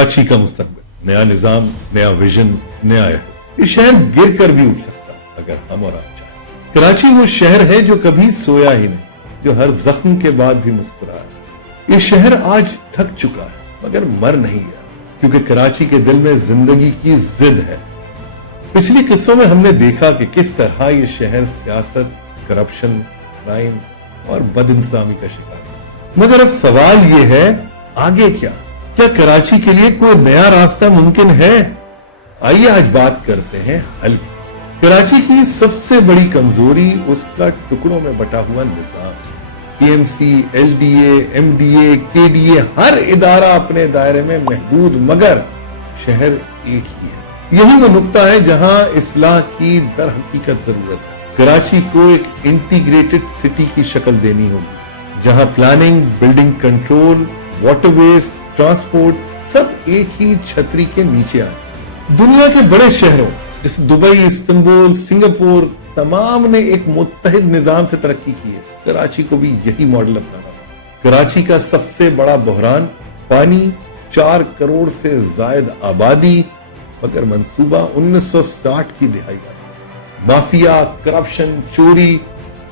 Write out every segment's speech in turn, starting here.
कराची का मुस्तकबिल, नया निजाम, नया विजन, नया है। ये शहर गिर कर भी उठ सकता है अगर हम और आप चाहें। कराची वो शहर है जो कभी सोया ही नहीं, जो हर जख्म के बाद भी मुस्कुराया। ये शहर आज थक चुका है मगर मर नहीं गया, क्योंकि कराची के दिल में जिंदगी की जिद है। पिछली किस्सों में हमने देखा कि किस तरह ये शहर सियासत, करप्शन, क्राइम और बदइंतजामी का शिकार है। मगर अब सवाल ये है, आगे क्या? क्या कराची के लिए कोई नया रास्ता मुमकिन है? आइए आज बात करते हैं हल की। कराची की सबसे बड़ी कमजोरी उसका टुकड़ों में बटा हुआ निजाम। टीएमसी, एलडीए, एमडीए, केडीए, हर इदारा अपने दायरे में महदूद, मगर शहर एक ही है। यही वो नुक्ता है जहां इस्लाह की दर हकीकत जरूरत है। कराची को एक इंटीग्रेटेड सिटी की शक्ल देनी होगी, जहां planning, building control, waterways, transport सब एक ही छतरी के नीचे आए। दुनिया के बड़े शहरों जैसे दुबई, इस्तांबुल, सिंगापुर, तमाम ने एक मुत्तहिद निजाम से तरक्की की है। कराची को भी यही मॉडल अपनाना होगा। कराची का सबसे बड़ा बहरान पानी, 4 करोड़ से जायद आबादी, मगर मंसूबा 1960 की दिहाई का। माफिया, करप्शन, चोरी,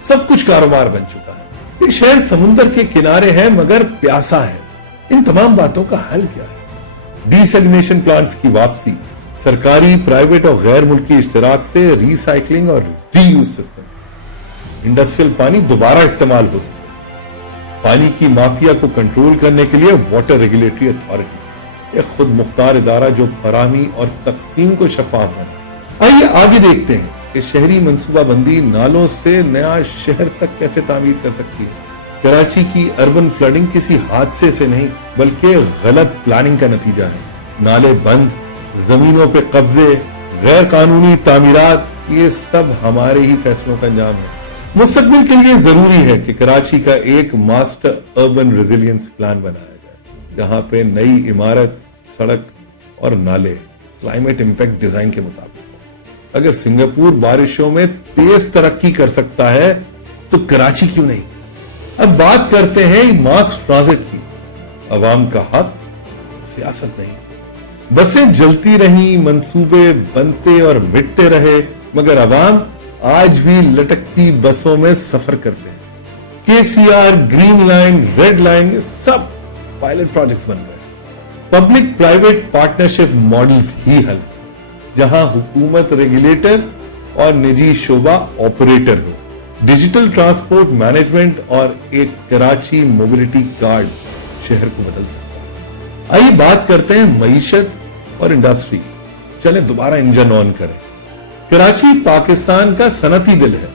सब कुछ कारोबार बन चुका है। ये शहर समुंदर के किनारे है मगर प्यासा है। इन तमाम बातों का हल क्या है? डिसैलिनेशन प्लांट्स की वापसी, सरकारी, प्राइवेट और गैर मुल्की इश्तराक से रिसाइकलिंग और रीयूज सिस्टम, इंडस्ट्रियल पानी दोबारा इस्तेमाल हो सकता है। पानी की माफिया को कंट्रोल करने के लिए वाटर रेगुलेटरी अथॉरिटी, एक खुद मुख्तार इदारा जो फराहमी और तकसीम को शफाफ बना। आइए आगे देखते हैं कि शहरी मंसूबाबंदी नालों से नया शहर तक कैसे तामीर कर सकती है। कराची की अर्बन फ्लडिंग किसी हादसे से नहीं बल्कि गलत प्लानिंग का नतीजा है। नाले बंद, जमीनों पे कब्जे, गैर कानूनी तामीरात, ये सब हमारे ही फैसलों का अंजाम है। मुस्तकबिल के लिए जरूरी है कि कराची का एक मास्टर अर्बन रेजिलियंस प्लान बनाया जाए, जहां पे नई इमारत, सड़क और नाले क्लाइमेट इंपैक्ट डिजाइन के मुताबिक। अगर सिंगापुर बारिशों में तेज तरक्की कर सकता है तो कराची क्यों नहीं? अब बात करते हैं मास ट्रांजिट की। अवाम का हक, सियासत नहीं। बसें जलती रही, मंसूबे बनते और मिटते रहे, मगर अवाम आज भी लटकती बसों में सफर करते हैं। KCR, green line, red line, ये सब पायलट प्रोजेक्ट्स बन गए। पब्लिक प्राइवेट पार्टनरशिप मॉडल्स ही हल, जहां हुकूमत रेगुलेटर और निजी शोबा ऑपरेटर हो। डिजिटल ट्रांसपोर्ट मैनेजमेंट और एक कराची मोबिलिटी कार्ड शहर को बदल सकता है। आइए बात करते हैं मईशत और इंडस्ट्री। चलें दोबारा इंजन ऑन करें। कराची पाकिस्तान का सनती दिल है,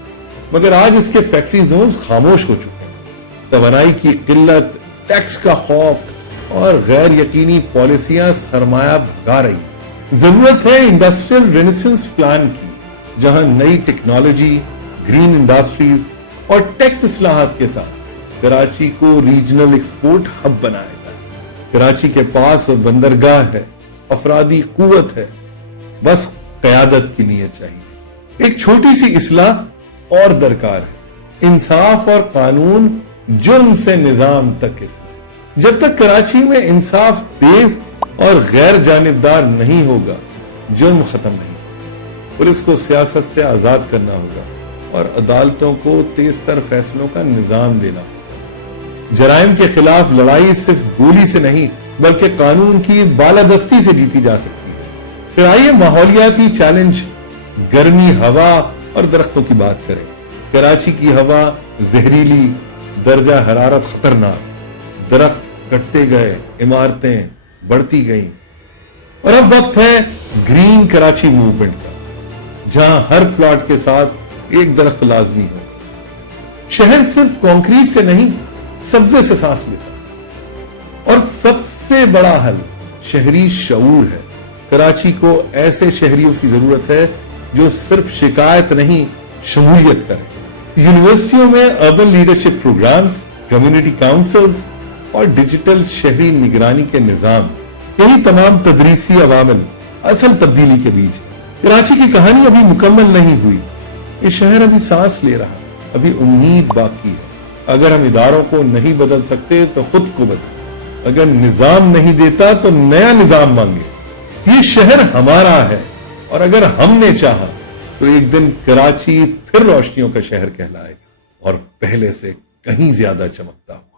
मगर आज इसके फैक्ट्री जोन्स खामोश हो चुके हैं। तवानाई की किल्लत, टैक्स का खौफ और गैर यकीनी पॉलिसियां सरमाया भगा रही। जरूरत है इंडस्ट्रियल रेनेसेंस प्लान की, जहां नई टेक्नोलॉजी, ग्रीन इंडस्ट्रीज और टैक्स इस्लाहात के साथ कराची को रीजनल एक्सपोर्ट हब बनाएगा। कराची के पास बंदरगाह है, अफरादी कुवत है, बस क़यादत की नीयत चाहिए। एक छोटी सी इस्लाह और दरकार है, इंसाफ और कानून, जुर्म से निजाम तक इस्लाह। जब तक कराची में इंसाफ तेज और गैर जानिबदार नहीं होगा, जुर्म खत्म नहीं। पुलिस को सियासत से आजाद करना होगा और अदालतों को तेजतर फैसलों का निजाम देना होगा। जराइम के खिलाफ लड़ाई सिर्फ गोली से नहीं बल्कि कानून की बालादस्ती से जीती जा सकती है। फिर आइए माहौलियाती चैलेंज, गर्मी, हवा और दरख्तों की बात करें। कराची की हवा जहरीली, दर्जा हरारत खतरनाक, दरख्त कटते गए, इमारतें बढ़ती गईं। और अब वक्त है ग्रीन कराची मूवमेंट का, जहां हर प्लॉट के साथ एक दरख्त लाजमी हो। शहर सिर्फ कंक्रीट से नहीं, सब्जे से सांस लेता है। और सबसे बड़ा हल शहरी शऊर है। कराची को ऐसे शहरियों की जरूरत है जो सिर्फ शिकायत नहीं, शमूलियत करें। यूनिवर्सिटियों में urban leadership programmes, community councils और डिजिटल शहरी निगरानी के निजाम, यही तमाम तदरीसी अवामिल असल तब्दीली के बीच। कराची की कहानी अभी मुकम्मल नहीं हुई। ये शहर अभी सांस ले रहा है, अभी उम्मीद बाकी है। अगर हम इदारों को नहीं बदल सकते तो खुद को बदलें। اگر نظام نہیں دیتا تو نیا نظام مانگے۔ یہ شہر ہمارا ہے اور اگر ہم نے چاہا تو ایک دن کراچی پھر روشنیوں کا شہر کہلائے گا اور پہلے سے کہیں زیادہ چمکتا ہو۔